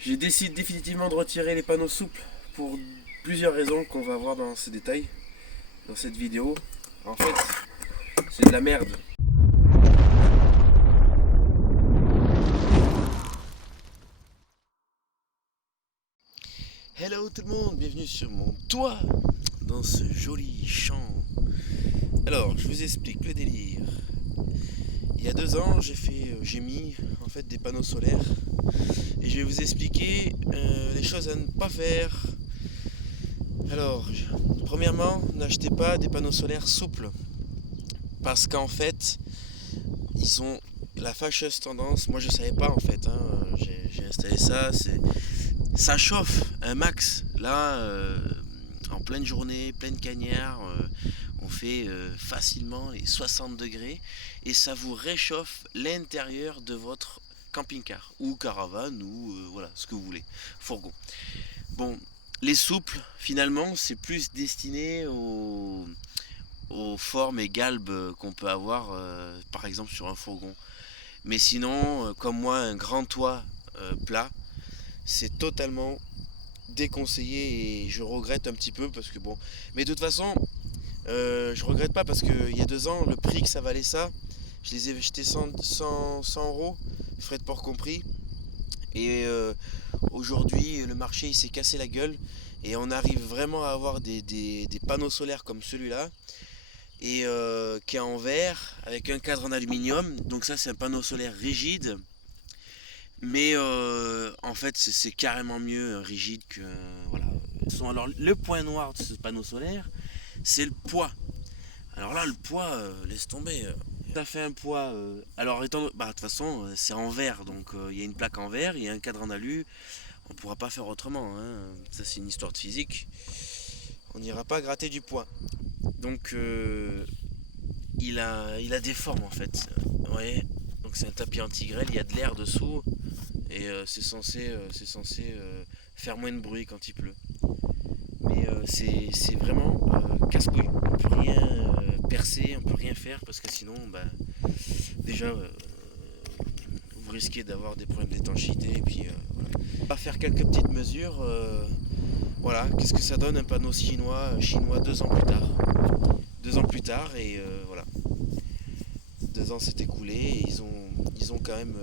J'ai décidé définitivement de retirer les panneaux souples pour plusieurs raisons qu'on va voir dans ce détail, dans cette vidéo. En fait, c'est de la merde. Hello tout le monde, bienvenue sur mon toit, dans ce joli champ. Alors, je vous explique le délire. Il y a 2 ans, j'ai mis en fait des panneaux solaires et je vais vous expliquer les choses à ne pas faire. Alors, premièrement, n'achetez pas des panneaux solaires souples parce qu'en fait, ils ont la fâcheuse tendance. Moi, je savais pas en fait. J'ai installé ça. Ça chauffe un max. Là, en pleine journée, pleine cagnard, on fait facilement les 60 degrés et ça vous réchauffe l'intérieur de votre camping-car ou caravane ou voilà ce que vous voulez, fourgon. Bon, les souples, finalement, c'est plus destiné aux formes et galbes qu'on peut avoir, par exemple, sur un fourgon. Mais sinon, comme moi, un grand toit plat, c'est totalement déconseillé et je regrette un petit peu parce que bon. Mais de toute façon, je regrette pas parce qu'il y a 2 ans, le prix que ça valait ça, je les ai achetés 100 euros, frais de port compris. Et aujourd'hui, le marché il s'est cassé la gueule et on arrive vraiment à avoir des panneaux solaires comme celui-là et qui est en verre avec un cadre en aluminium. Donc ça, c'est un panneau solaire rigide. Mais en fait, c'est carrément mieux rigide que voilà. Alors le point noir de ce panneau solaire, c'est le poids. Alors là, le poids, laisse tomber. Ça fait un poids. Alors bah, de toute façon, c'est en verre, donc il y a une plaque en verre, il y a un cadre en alu. On pourra pas faire autrement, hein. Ça, c'est une histoire de physique. On n'ira pas gratter du poids. Donc il a des formes en fait. Ouais. Donc c'est un tapis anti-grêle, il y a de l'air dessous et c'est censé faire moins de bruit quand il pleut. Mais c'est vraiment casse-couille. On peut rien percer, on peut rien faire parce que sinon, bah, déjà, vous risquez d'avoir des problèmes d'étanchéité. Et puis, voilà. On va faire quelques petites mesures. Voilà, qu'est-ce que ça donne un panneau chinois 2 ans plus tard. 2 ans plus tard, et voilà. 2 ans s'est écoulé et ils ont quand même.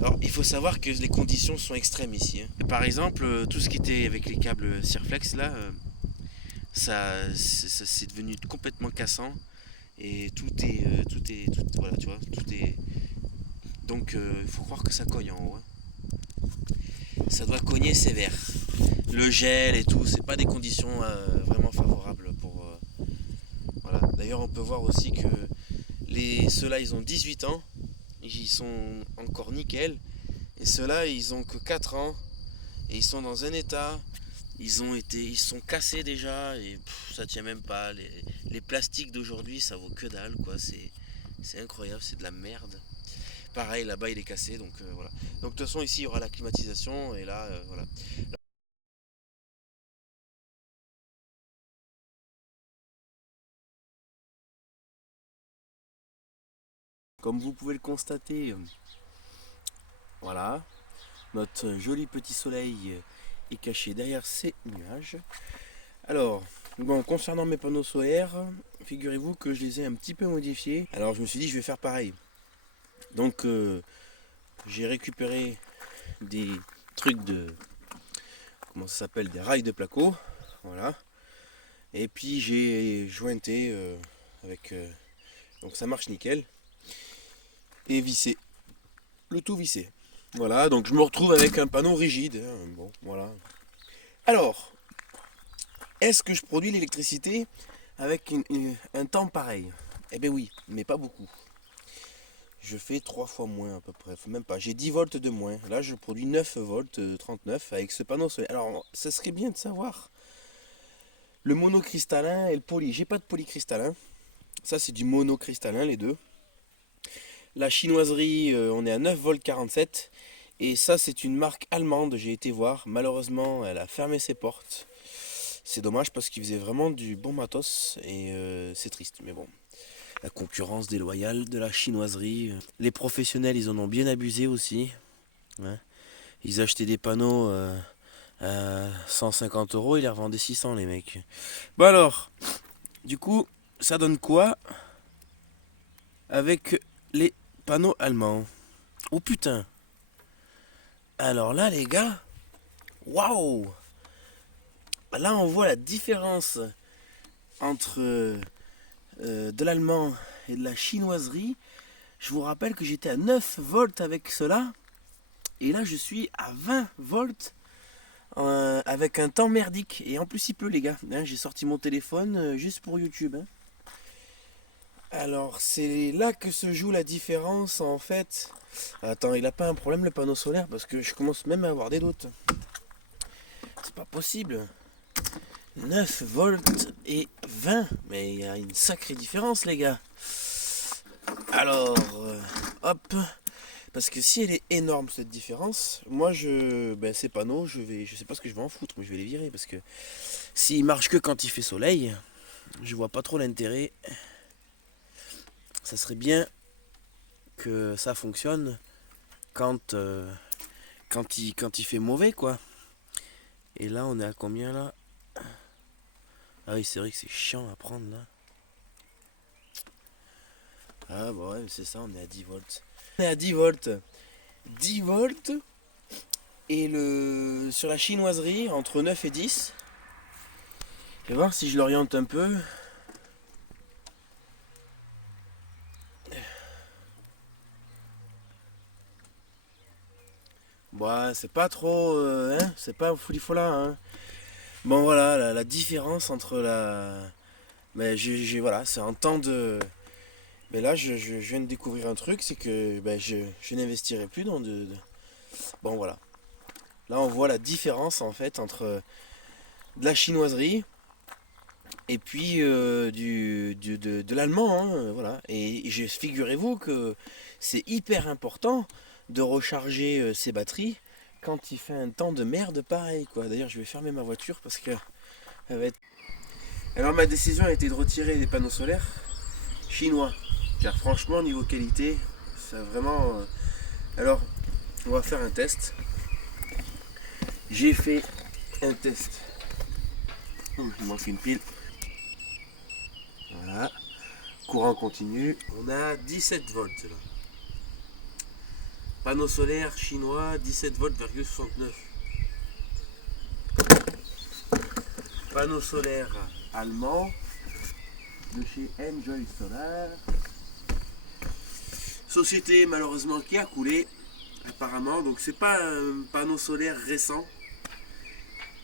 Alors, il faut savoir que les conditions sont extrêmes ici, hein. Par exemple, tout ce qui était avec les câbles Cirflex là, ça c'est devenu complètement cassant et voilà, tu vois, tout est. Donc, il faut croire que ça cogne en haut, hein. Ça doit cogner sévère. Le gel et tout, c'est pas des conditions vraiment favorables pour. Voilà. D'ailleurs, on peut voir aussi que ceux-là, ils ont 18 ans, ils sont encore nickel, et ceux-là, ils ont que 4 ans, et ils sont dans un état. Ils sont cassés déjà, et ça tient même pas. Les plastiques d'aujourd'hui, ça vaut que dalle, quoi. C'est incroyable, c'est de la merde. Pareil, là-bas, il est cassé, donc voilà. Donc de toute façon, ici, il y aura la climatisation, et là, voilà. Comme vous pouvez le constater, voilà, notre joli petit soleil est caché derrière ces nuages. Alors, bon, concernant mes panneaux solaires, figurez-vous que je les ai un petit peu modifiés. Alors je me suis dit je vais faire pareil. Donc j'ai récupéré des trucs de, comment ça s'appelle, des rails de placo. Voilà. Et puis j'ai jointé avec, donc ça marche nickel. Et vissé. Le tout vissé. Voilà, donc je me retrouve avec un panneau rigide, hein. Bon, voilà. Alors, est-ce que je produis l'électricité avec un temps pareil? Eh bien oui, mais pas beaucoup. Je fais 3 fois moins à peu près, même pas. J'ai 10 volts de moins. Là, je produis 9 volts 39 avec ce panneau solaire. Alors, ça serait bien de savoir le monocristallin et le poly. J'ai pas de polycristallin. Ça, c'est du monocristallin, les deux. La chinoiserie, on est à 9 volts 47. Et ça, c'est une marque allemande. J'ai été voir. Malheureusement, elle a fermé ses portes. C'est dommage parce qu'il faisait vraiment du bon matos. Et c'est triste, mais bon. La concurrence déloyale de la chinoiserie. Les professionnels, ils en ont bien abusé aussi, hein. Ils achetaient des panneaux à 150 euros, ils les revendaient 600 les mecs. Bon alors, du coup, ça donne quoi avec les panneaux allemands? Oh putain! Alors là les gars, waouh! Là on voit la différence entre de l'allemand et de la chinoiserie. Je vous rappelle que j'étais à 9 volts avec cela. Et là je suis à 20 volts avec un temps merdique. Et en plus il pleut les gars. Hein, j'ai sorti mon téléphone juste pour YouTube. Hein. Alors c'est là que se joue la différence en fait. Attends, il a pas un problème le panneau solaire parce que je commence même à avoir des doutes. C'est pas possible. 9 volts et 20. Mais il y a une sacrée différence les gars. Alors, hop. Parce que si elle est énorme cette différence, moi ces panneaux, je sais pas ce que je vais en foutre, mais je vais les virer parce que s'ils marchent que quand il fait soleil, je vois pas trop l'intérêt. Ça serait bien que ça fonctionne quand il fait mauvais quoi. Et là on est à combien là? Ah oui c'est vrai que c'est chiant à prendre là. Ah bah ouais c'est ça, on est à 10 volts. On est à 10 volts. 10 volts. Et sur la chinoiserie, entre 9 et 10. Je vais voir si je l'oriente un peu. Bah c'est pas trop... hein, c'est pas folifola. Hein. Bon voilà, la différence entre la... Mais voilà, c'est un temps de... Mais là je viens de découvrir un truc, c'est que je n'investirai plus dans Bon voilà. Là on voit la différence en fait entre de la chinoiserie et puis de l'allemand. Hein, voilà. Et figurez-vous que c'est hyper important de recharger ses batteries quand il fait un temps de merde pareil. Quoi. D'ailleurs je vais fermer ma voiture parce que elle va être... Alors ma décision a été de retirer les panneaux solaires chinois. Car franchement niveau qualité, ça vraiment... Alors on va faire un test. J'ai fait un test. Il manque une pile. Voilà. Courant continu. On a 17 volts là. Panneau solaire chinois 17 volts,69. Panneau solaire allemand de chez Enjoy Solar. Société malheureusement qui a coulé apparemment. Donc c'est pas un panneau solaire récent.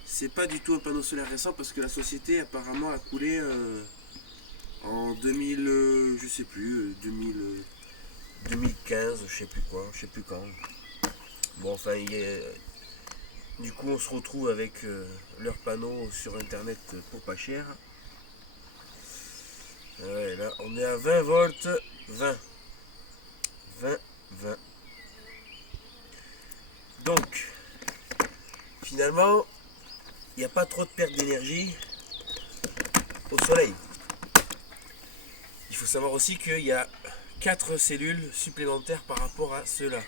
C'est pas du tout un panneau solaire récent parce que la société apparemment a coulé en 2000, je sais plus, 2015, je sais plus quoi, je sais plus quand. Bon enfin du coup on se retrouve avec leurs panneaux sur internet pour pas cher. Ouais, là on est à 20 volts, 20. Donc finalement il n'y a pas trop de perte d'énergie au soleil. Il faut savoir aussi qu'il y a 4 cellules supplémentaires par rapport à ceux-là.